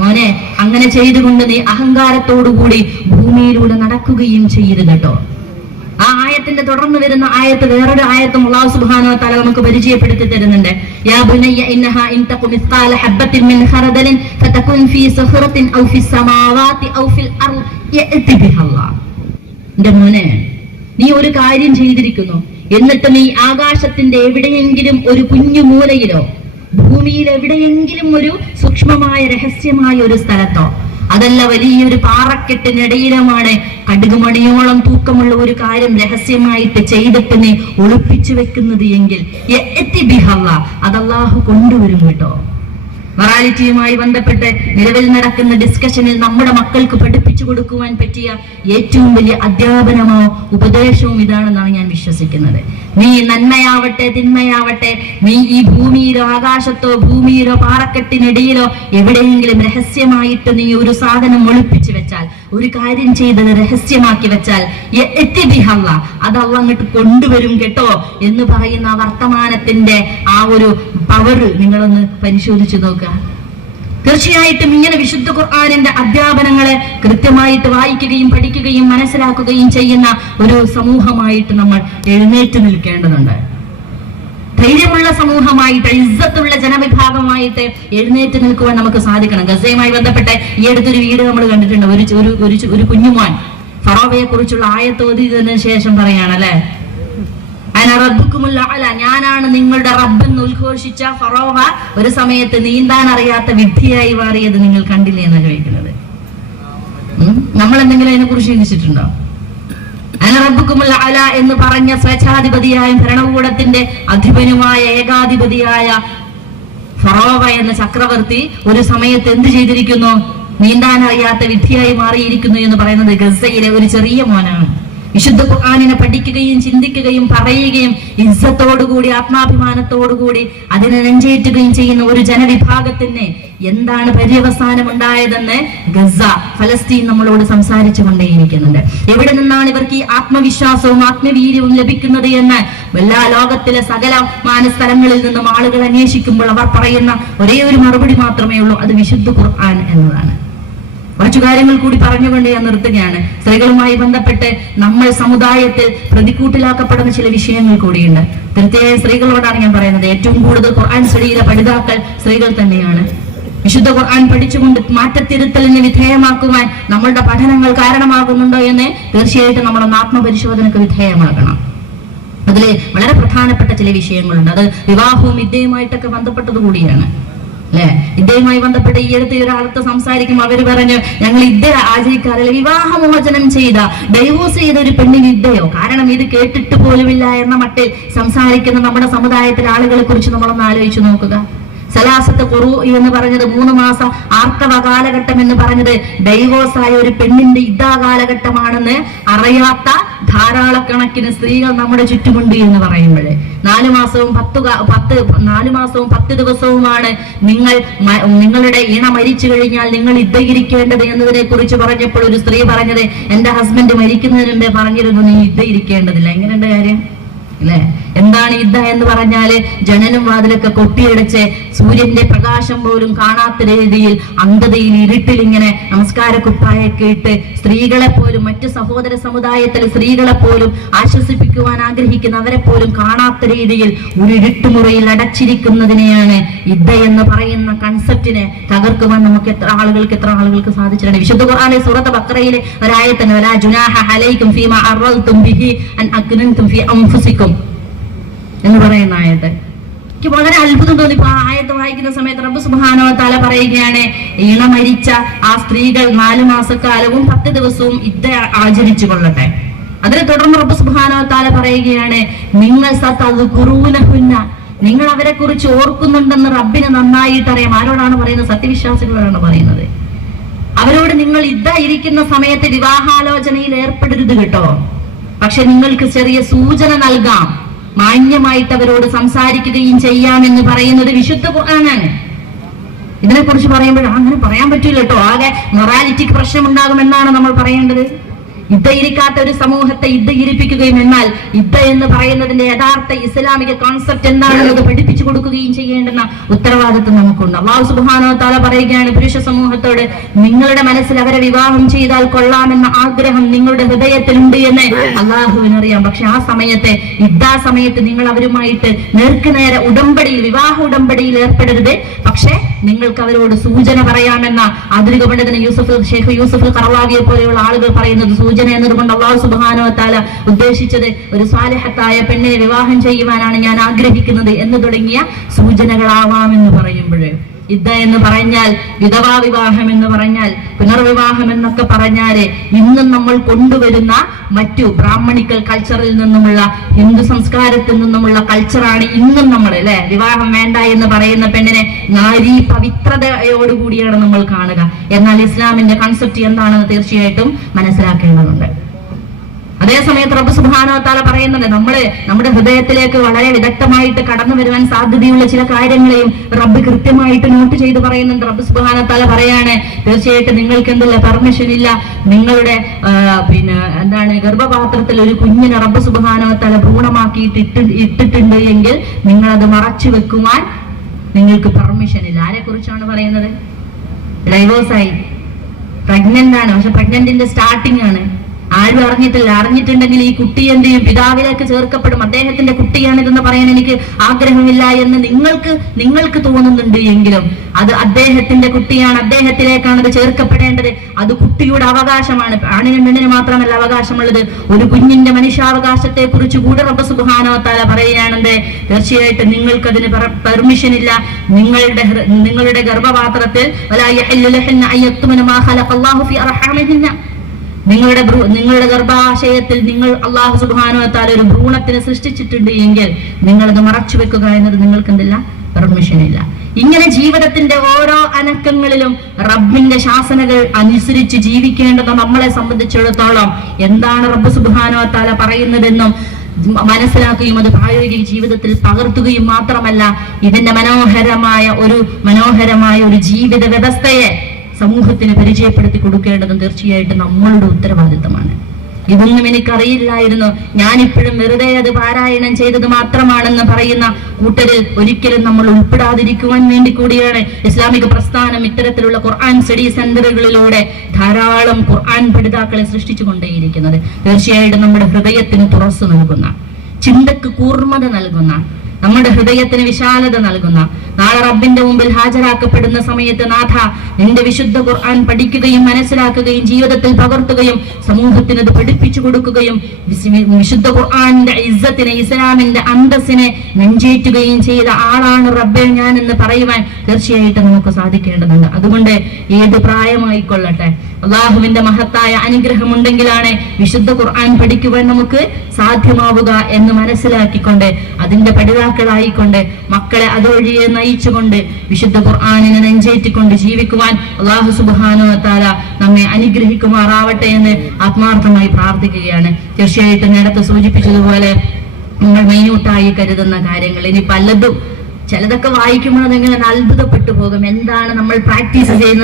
മോനെ, അങ്ങനെ ചെയ്തുകൊണ്ട് നീ അഹങ്കാരത്തോടുകൂടി ഭൂമിയിലൂടെ നടക്കുകയും ചെയ്യരുത് കേട്ടോ. ആ ആയത്തിന്റെ തുടർന്ന് വരുന്ന ആയത്ത് വേറൊരു ആയത്തും അല്ലാഹു സുബ്ഹാനഹു വ തആല നമുക്ക് പരിചയപ്പെടുത്തി തരുന്നുണ്ട്. യാ ബുനയ്യ ഇന്നഹാ ഇൻ തഖു മിസ്ഖാല ഹബ്ബത്തിൻ മിൻ ഖറദലിൻ ഫതകുൻ ഫീ സഖറത്തിൻ ഔ ഫിസ് സമാവാതി ഔ ഫിൽ അർദ് യഅതി ബിഹല്ലാഹ്. എന്റെ മോനെ, നീ ഒരു കാര്യം ചെയ്തിരിക്കുന്നു, എന്നിട്ട് നീ ആകാശത്തിന്റെ എവിടെയെങ്കിലും ഒരു കുഞ്ഞു മൂലയിലോ ഭൂമിയിൽ എവിടെയെങ്കിലും ഒരു സൂക്ഷ്മമായ രഹസ്യമായ ഒരു സ്ഥലത്തോ, അതല്ല വലിയൊരു പാറക്കെട്ടിനിടയിലുമാണ് കടുകുമണിയോളം തൂക്കമുള്ള ഒരു കാര്യം രഹസ്യമായിട്ട് ചെയ്തിട്ട് നീ ഒളിപ്പിച്ചു വെക്കുന്നത് എങ്കിൽ അത് അല്ലാഹു കൊണ്ടുവരും കേട്ടോ. മൊറാലിറ്റിയുമായി ബന്ധപ്പെട്ട് നിലവിൽ നടക്കുന്ന ഡിസ്കഷനിൽ നമ്മുടെ മക്കൾക്ക് പഠിപ്പിച്ചു കൊടുക്കുവാൻ പറ്റിയ ഏറ്റവും വലിയ അധ്യാപനമോ ഉപദേശവും ഇതാണെന്നാണ് ഞാൻ വിശ്വസിക്കുന്നത്. നീ നന്മയാവട്ടെ തിന്മയാവട്ടെ, നീ ഈ ഭൂമിയിലോ ആകാശത്തോ ഭൂമിയിലോ പാറക്കെട്ടിനിടയിലോ എവിടെയെങ്കിലും രഹസ്യമായിട്ട് നീ ഒരു സാധനം ഒളിപ്പിച്ചു വെച്ചാൽ, ഒരു കാര്യം ചെയ്തത് രഹസ്യമാക്കി വെച്ചാൽ അത് അള്ളാഹ് അങ്ങോട്ട് കൊണ്ടുവരും കേട്ടോ എന്ന് പറയുന്ന വർത്തമാനത്തിന്റെ ആ ഒരു പവർ നിങ്ങളൊന്ന് പരിശോധിച്ചു നോക്കുക. തീർച്ചയായിട്ടും ഇങ്ങനെ വിശുദ്ധ ഖുർആനിന്റെ അധ്യാപനങ്ങളെ കൃത്യമായിട്ട് വായിക്കുകയും പഠിക്കുകയും മനസ്സിലാക്കുകയും ചെയ്യുന്ന ഒരു സമൂഹമായിട്ട് നമ്മൾ എഴുന്നേറ്റ് നിൽക്കേണ്ടതുണ്ട്. ധൈര്യമുള്ള സമൂഹമായിട്ട്, ഇസ്സത്തുള്ള ജനവിഭാഗമായിട്ട് എഴുന്നേറ്റ് നിൽക്കുവാൻ നമുക്ക് സാധിക്കണം. ഗസയുമായി ബന്ധപ്പെട്ട് ഈ അടുത്തൊരു വീഡിയോ നമ്മൾ കണ്ടിട്ടുണ്ട്. ഒരു കുഞ്ഞുമോൻ ഫറോവയെ കുറിച്ചുള്ള ആയത്ത് ഓതിയതിനു ശേഷം പറയാണല്ലേ, ഞാനാണ് നിങ്ങളുടെ റബ്ബെന്ന് ഉദ്ഘോഷിച്ച ഫറോവ ഒരു സമയത്ത് നീന്താൻ അറിയാത്ത വിഡ്ഢിയായി മാറിയത് നിങ്ങൾ കണ്ടില്ലേ എന്ന് ചോദിക്കുന്നത്. നമ്മൾ എന്തെങ്കിലും അതിനെ കുറിച്ച് ചിന്തിച്ചിട്ടുണ്ടോ? റബ്ബുക്കുമുൽ അല എന്ന് പറഞ്ഞ സ്വേച്ഛാധിപതിയായ ഭരണകൂടത്തിന്റെ അധിപനുമായ ഏകാധിപതിയായ ഫറോവ എന്ന ചക്രവർത്തി ഒരു സമയത്ത് എന്ത് ചെയ്തിരിക്കുന്നു? നീന്താൻ അറിയാത്ത വിഡ്ഢിയായി മാറിയിരിക്കുന്നു എന്ന് പറയുന്നത് ഗസയിലെ ഒരു ചെറിയ മോനാണ്. വിശുദ്ധ ഖുർആനിനെ പഠിക്കുകയും ചിന്തിക്കുകയും പറയുകയും ഇസ്സത്തോടുകൂടി ആത്മാഭിമാനത്തോടുകൂടി അതിനെ നെഞ്ചേറ്റുകയും ചെയ്യുന്ന ഒരു ജനവിഭാഗത്തിന് എന്താണ് പര്യവസാനം ഉണ്ടായതെന്ന് ഗസ, ഫലസ്തീൻ നമ്മളോട് സംസാരിച്ചു കൊണ്ടേയിരിക്കുന്നുണ്ട്. എവിടെ നിന്നാണ് ഇവർക്ക് ഈ ആത്മവിശ്വാസവും ആത്മവീര്യവും ലഭിക്കുന്നത് എന്ന് എല്ലാ ലോകത്തിലെ സകലമാന സ്ഥലങ്ങളിൽ നിന്നും ആളുകൾ അന്വേഷിക്കുമ്പോൾ അവർ പറയുന്ന ഒരേ ഒരു മറുപടി മാത്രമേ ഉള്ളൂ, അത് വിശുദ്ധ ഖുർആൻ എന്നതാണ്. കുറച്ചു കാര്യങ്ങൾ കൂടി പറഞ്ഞുകൊണ്ട് ഞാൻ നിർത്തുകയാണ്. സ്ത്രീകളുമായി ബന്ധപ്പെട്ട് നമ്മൾ സമുദായത്തിൽ പ്രതിക്കൂട്ടിലാക്കപ്പെടുന്ന ചില വിഷയങ്ങൾ കൂടിയുണ്ട്. തീർച്ചയായും സ്ത്രീകളോടാണ് ഞാൻ പറയുന്നത്. ഏറ്റവും കൂടുതൽ ഖുർആൻ സ്റ്റഡിയിലെ പഠിതാക്കൾ സ്ത്രീകൾ തന്നെയാണ്. വിശുദ്ധ ഖുർആൻ പഠിച്ചുകൊണ്ട് മാറ്റത്തിരുത്തലിന് വിധേയമാക്കുവാൻ നമ്മളുടെ പഠനങ്ങൾ കാരണമാകുന്നുണ്ടോ എന്ന് തീർച്ചയായിട്ടും നമ്മളൊന്ന് ആത്മപരിശോധനക്ക് വിധേയമാകണം. അതിൽ വളരെ പ്രധാനപ്പെട്ട ചില വിഷയങ്ങളുണ്ട്. അത് വിവാഹവും വിദ്യയുമായിട്ടൊക്കെ ബന്ധപ്പെട്ടത് കൂടിയാണ്. അല്ലെ? ഇദ്ദേഹവുമായി ബന്ധപ്പെട്ട് ഈ അടുത്ത് ഒരാളത്ത് സംസാരിക്കുമ്പോൾ അവര് പറഞ്ഞു, ഞങ്ങൾ ഇദ്ദ ആചരിക്കാറില്ല. വിവാഹമോചനം ചെയ്ത ഡൈവോഴ്സ് ചെയ്ത ഒരു പെണ്ണിന് ഇദ്ദയോ? കാരണം ഇത് കേട്ടിട്ട് പോലുമില്ല എന്ന മട്ടിൽ സംസാരിക്കുന്ന നമ്മുടെ സമുദായത്തിലെ ആളുകളെ കുറിച്ച് നമ്മളൊന്ന് ആലോചിച്ച് നോക്കുക. സലാസത്ത് ഖുറൂ എന്ന് പറഞ്ഞത് 3 മാസം ആർത്തവ കാലഘട്ടം എന്ന് പറഞ്ഞത് ഡൈവോഴ്സായ ഒരു പെണ്ണിന്റെ ഇദ്ദാ കാലഘട്ടമാണെന്ന് അറിയാത്ത ധാരാളക്കണക്കിന് സ്ത്രീകൾ നമ്മുടെ ചുറ്റുമുണ്ട് എന്ന് പറയുമ്പോഴേ 4 മാസവും 10 ദിവസവുമാണ് നിങ്ങളുടെ ഇണ മരിച്ചു കഴിഞ്ഞാൽ നിങ്ങൾ ഇദ്ദയിരിക്കേണ്ടത് എന്നതിനെ കുറിച്ച് പറഞ്ഞപ്പോൾ ഒരു സ്ത്രീ പറഞ്ഞത്, എന്റെ ഹസ്ബൻഡ് മരിക്കുന്നതിന് മുമ്പേ പറഞ്ഞിരുന്നു നീ ഇദ്ദയിരിക്കേണ്ടതില്ല. എങ്ങനെയുണ്ട് കാര്യം അല്ലെ? എന്താണ് ഇദ്ദ എന്ന് പറഞ്ഞാല് ജനലും വാതിലൊക്കെ കൊട്ടിയടച്ച് സൂര്യന്റെ പ്രകാശം പോലും കാണാത്ത രീതിയിൽ അന്ധതയിൽ ഇരുട്ടിൽ ഇങ്ങനെ നമസ്കാര കുപ്പായൊക്കെ ഇട്ട് സ്ത്രീകളെ പോലും മറ്റു സഹോദര സമുദായത്തിലെ സ്ത്രീകളെ പോലും ആശ്വസിപ്പിക്കുവാൻ ആഗ്രഹിക്കുന്ന അവരെ പോലും കാണാത്ത രീതിയിൽ ഒരു ഇരുട്ടുമുറിയിൽ അടച്ചിരിക്കുന്നതിനെയാണ് ഇദ്ദ എന്ന് പറയുന്ന കൺസെപ്റ്റിനെ തകർക്കുവാൻ നമുക്ക് എത്ര ആളുകൾക്ക് സാധിച്ചിട്ടുണ്ട്. വിശുദ്ധ ഖുർആനിലെ സൂറത്ത് ബഖറയിലെ ഒരായത്തിന് വലാ ജുനാഹ അലൈക്കും ഫീമാ അറൽതും ബിഹി അൻ അക്നൻതും ഫീ അൻഫുസിക്കും എന്ന് പറയുന്ന ആയത്ത് എനിക്ക് വളരെ അത്ഭുതം തോന്നിപ്പോ ആ ആയത്ത് വായിക്കുന്ന സമയത്ത് റബ്ബ് സുബ്ഹാനഹു വ തആല പറയുകയാണ്, ഇണ മരിച്ച ആ സ്ത്രീകൾ 4 മാസക്കാലവും 10 ദിവസവും ഇദ്ദ ആചരിച്ചു കൊള്ളട്ടെ. അതിനെ തുടർന്ന് റബ്ബ് സുബ്ഹാനഹു വ തആല പറയുകയാണ്, നിങ്ങൾ സതദ്കുറൂനഹുന്ന, നിങ്ങൾ അവരെ കുറിച്ച് ഓർക്കുന്നുണ്ടെന്ന് റബ്ബിന് നന്നായിട്ട് അറിയാം. ആരോടാണ് പറയുന്നത്? സത്യവിശ്വാസികളോടാണ് പറയുന്നത്. അവരോട് നിങ്ങൾ ഇദ്ദ ഇരിക്കുന്ന സമയത്ത് വിവാഹാലോചനയിൽ ഏർപ്പെടരുത് കേട്ടോ, പക്ഷെ നിങ്ങൾക്ക് ചെറിയ സൂചന നൽകാം, മാന്യമായിട്ട് അവരോട് സംസാരിക്കുകയും ചെയ്യാമെന്ന് പറയുന്നത് വിശുദ്ധ ഖുർആനാണ്. ഇതിനെ കുറിച്ച് പറയുമ്പോൾ അങ്ങനെ പറയാൻ പറ്റില്ല കേട്ടോ, ആകെ മൊറാലിറ്റിക്ക് പ്രശ്നമുണ്ടാകുമെന്നാണ് നമ്മൾ പറയേണ്ടത്. ഇദ്ദ ഇരിക്കാത്ത ഒരു സമൂഹത്തെ ഇദ്ദ ഇരിപ്പിക്കുകയും എന്നാൽ ഇദ്ദ എന്ന് പറയുന്നതിന്റെ യഥാർത്ഥ ഇസ്ലാമിക കോൺസെപ്റ്റ് എന്താണെന്നത് പഠിപ്പിച്ചു കൊടുക്കുകയും ചെയ്യേണ്ടുന്ന ഉത്തരവാദിത്വം നമുക്കുണ്ട്. അല്ലാഹു സുബ്ഹാനഹു വ തആല പറയുകയാണ് പുരുഷ സമൂഹത്തോട്, നിങ്ങളുടെ മനസ്സിൽ അവരെ വിവാഹം ചെയ്താൽ കൊള്ളാമെന്ന ആഗ്രഹം നിങ്ങളുടെ ഹൃദയത്തിലുണ്ട് എന്ന് അള്ളാഹുവിനറിയാം. പക്ഷെ ആ സമയത്ത് ഇദ്ദാ സമയത്ത് നിങ്ങൾ അവരുമായിട്ട് നേർക്കുനേരെ വിവാഹ ഉടമ്പടിയിൽ ഏർപ്പെടരുത്. പക്ഷെ നിങ്ങൾക്ക് അവരോട് സൂചന പറയാമെന്ന ആധുനിക പണ്ഡിതൻ ഷെയ്ഖ് യൂസുഫ് ഖറവാവിയെ പോലെയുള്ള ആളുകൾ പറയുന്നത് സൂചന എന്നതുകൊണ്ട് അല്ലാഹു സുബ്ഹാനഹു വ തആല ഉദ്ദേശിച്ചത് ഒരു സ്വാലിഹത്തായ പെണ്ണിനെ വിവാഹം ചെയ്യുവാനാണ് ഞാൻ ആഗ്രഹിക്കുന്നത് എന്ന് തുടങ്ങിയ സൂചനകളാവാമെന്ന് പറയുമ്പോൾ ഇദ്ദ എന്ന് പറഞ്ഞാൽ വിധവാ വിവാഹം എന്ന് പറഞ്ഞാൽ പുനർവിവാഹം എന്നൊക്കെ പറഞ്ഞാല് ഇന്നും നമ്മൾ കൊണ്ടുവരുന്ന മറ്റു ബ്രാഹ്മണിക്കൽ കൾച്ചറിൽ നിന്നുമുള്ള ഹിന്ദു സംസ്കാരത്തിൽ നിന്നുമുള്ള കൾച്ചറാണ് ഇന്നും നമ്മൾ അല്ലെ. വിവാഹം വേണ്ട എന്ന് പറയുന്ന പെണ്ണിനെ നാരീ പവിത്രതയോടുകൂടിയാണ് നമ്മൾ കാണുക. എന്നാൽ ഇസ്ലാമിന്റെ കൺസെപ്റ്റ് എന്താണെന്ന് തീർച്ചയായിട്ടും മനസ്സിലാക്കേണ്ടതുണ്ട്. അതേസമയത്ത് റബ്ബ് സുബ്ഹാനഹു വ തആല പറയുന്നുണ്ട്, നമ്മുടെ ഹൃദയത്തിലേക്ക് വളരെ വിദഗ്ധമായിട്ട് കടന്നു വരുവാൻ സാധ്യതയുള്ള ചില കാര്യങ്ങളെയും റബ്ബ് കൃത്യമായിട്ട് നോട്ട് ചെയ്ത് പറയുന്നുണ്ട്. റബ്ബ് സുബ്ഹാനഹു വ തആല പറയാണ്, തീർച്ചയായിട്ടും നിങ്ങൾക്ക് എന്തില്ല പെർമിഷൻ ഇല്ല, നിങ്ങളുടെ ഗർഭപാത്രത്തിൽ ഒരു കുഞ്ഞിനെ റബ്ബ് സുബ്ഹാനഹു വ തആല ഭ്രൂണമാക്കിയിട്ട് ഇട്ടിട്ടുണ്ട് എങ്കിൽ നിങ്ങൾ അത് മറച്ചു വെക്കുവാൻ നിങ്ങൾക്ക് പെർമിഷൻ ഇല്ല. ആരെ കുറിച്ചാണ് പറയുന്നത്? ഡൈവോഴ്സായി പ്രഗ്നന്റ് ആണ്, പക്ഷെ പ്രഗ്നന്റിന്റെ സ്റ്റാർട്ടിംഗ് ആണ്, ആരും അറിഞ്ഞിട്ടില്ല. അറിഞ്ഞിട്ടുണ്ടെങ്കിൽ ഈ കുട്ടി എന്ത് ചെയ്യും? പിതാവിലേക്ക് ചേർക്കപ്പെടും. അദ്ദേഹത്തിന്റെ കുട്ടിയാണിതെന്ന് പറയാൻ എനിക്ക് ആഗ്രഹമില്ല എന്ന് നിങ്ങൾക്ക് തോന്നുന്നുണ്ട് എങ്കിലും അത് അദ്ദേഹത്തിന്റെ കുട്ടിയാണ്, അദ്ദേഹത്തിലേക്കാണ് അത് ചേർക്കപ്പെടേണ്ടത്. അത് കുട്ടിയുടെ അവകാശമാണ്. ആണിനും പെണ്ണിനും മാത്രമല്ല അവകാശമുള്ളത്, ഒരു കുഞ്ഞിന്റെ മനുഷ്യാവകാശത്തെ കുറിച്ച് കൂടെ റബ്ബ് സുബ്ഹാനഹു വ തആല പറയുകയാണെന്ന്. തീർച്ചയായിട്ടും നിങ്ങൾക്കതിന് പെർമിഷൻ ഇല്ല. നിങ്ങളുടെ ഗർഭപാത്രത്തിൽ വലാ യഹില്ലു ലഹുന്ന അൻ യക്തുമന മാ ഖലഖല്ലാഹു ഫീ അർഹാമിഹിന്ന, നിങ്ങളുടെ ഗർഭാശയത്തിൽ നിങ്ങൾ അല്ലാഹു സുബ്ഹാനഹു വ തആല ഒരു ഭ്രൂണത്തിനെ സൃഷ്ടിച്ചിട്ടുണ്ട് എങ്കിൽ നിങ്ങളത് മറച്ചു വെക്കുക എന്നത് നിങ്ങൾക്ക് എന്തില്ല? പെർമിഷൻ ഇല്ല. ഇങ്ങനെ ജീവിതത്തിന്റെ ഓരോ അനക്കങ്ങളിലും റബ്ബിന്റെ ശാസനകൾ അനുസരിച്ച് ജീവിക്കേണ്ടത് നമ്മളെ സംബന്ധിച്ചിടത്തോളം എന്താണ് റബ്ബ് സുബ്ഹാനഹു വ തആല പറയുന്നതെന്നും മനസ്സിലാക്കുകയും അത് പ്രായോഗിക ജീവിതത്തിൽ പകർത്തുകയും മാത്രമല്ല, ഇതിന്റെ മനോഹരമായ ഒരു ജീവിത വ്യവസ്ഥയെ സമൂഹത്തിന് പരിചയപ്പെടുത്തി കൊടുക്കേണ്ടതും തീർച്ചയായിട്ടും നമ്മളുടെ ഉത്തരവാദിത്തമാണ്. ഇതൊന്നും എനിക്കറിയില്ലായിരുന്നു, ഞാനിപ്പോഴും വെറുതെ അത് പാരായണം ചെയ്തത് മാത്രമാണെന്ന് പറയുന്ന കൂട്ടരിൽ ഒരിക്കലും നമ്മൾ ഉൾപ്പെടാതിരിക്കുവാൻ വേണ്ടി കൂടിയാണ് ഇസ്ലാമിക പ്രസ്ഥാനം ഇത്തരത്തിലുള്ള ഖുർആൻ സ്റ്റഡി സെന്ററുകളിലൂടെ ധാരാളം ഖുർആൻ പഠിതാക്കളെ സൃഷ്ടിച്ചു കൊണ്ടേയിരിക്കുന്നത്. തീർച്ചയായിട്ടും നമ്മുടെ ഹൃദയത്തിന് തുറസ്സു നൽകുന്ന, ചിന്തക്ക് കൂർമ്മത നൽകുന്ന, നമ്മുടെ ഹൃദയത്തിന് വിശാലത നൽകുന്ന, നാളെ റബ്ബിന്റെ മുമ്പിൽ ഹാജരാക്കപ്പെടുന്ന സമയത്ത് നാഥ നിന്റെ വിശുദ്ധ ഖുർആൻ പഠിക്കുകയും മനസ്സിലാക്കുകയും ജീവിതത്തിൽ പകർത്തുകയും സമൂഹത്തിന് അത് പഠിപ്പിച്ചു കൊടുക്കുകയും വിശുദ്ധ ഖുർആനിന്റെ ഇസ്സത്തിനെ, ഇസ്ലാമിന്റെ അന്തസ്സിനെ നെഞ്ചേറ്റുകയും ചെയ്ത ആളാണ് റബ്ബെ ഞാൻ എന്ന് പറയുവാൻ തീർച്ചയായിട്ടും നമുക്ക് സാധിക്കേണ്ടതുണ്ട്. അതുകൊണ്ട് ഏത് പ്രായമായിക്കൊള്ളട്ടെ, അള്ളാഹുവിന്റെ മഹത്തായ അനുഗ്രഹമുണ്ടെങ്കിലാണ് വിശുദ്ധ ഖുർആൻ പഠിക്കുവാൻ നമുക്ക് സാധ്യമാവുക എന്ന് മനസ്സിലാക്കിക്കൊണ്ട് അതിന്റെ പഠിതാക്കളായിക്കൊണ്ട് മക്കളെ അതുവഴിയെ നയിച്ചുകൊണ്ട് വിശുദ്ധ ഖുർആനിനെ നെഞ്ചേറ്റിക്കൊണ്ട് ജീവിക്കുവാൻ അള്ളാഹു സുബ്ഹാനഹു വ തആല നമ്മെ അനുഗ്രഹിക്കുമാറാവട്ടെ എന്ന് ആത്മാർത്ഥമായി പ്രാർത്ഥിക്കുകയാണ്. തീർച്ചയായിട്ടും നേരത്തെ സൂചിപ്പിച്ചതുപോലെ നമ്മൾ മൈന്യൂട്ടായി കരുതുന്ന കാര്യങ്ങൾ ഇനി പലതും ചിലതൊക്കെ വായിക്കുമ്പോൾ അതിങ്ങനെ അത്ഭുതപ്പെട്ടു പോകും. എന്താണ് നമ്മൾ പ്രാക്ടീസ് ചെയ്യുന്നത്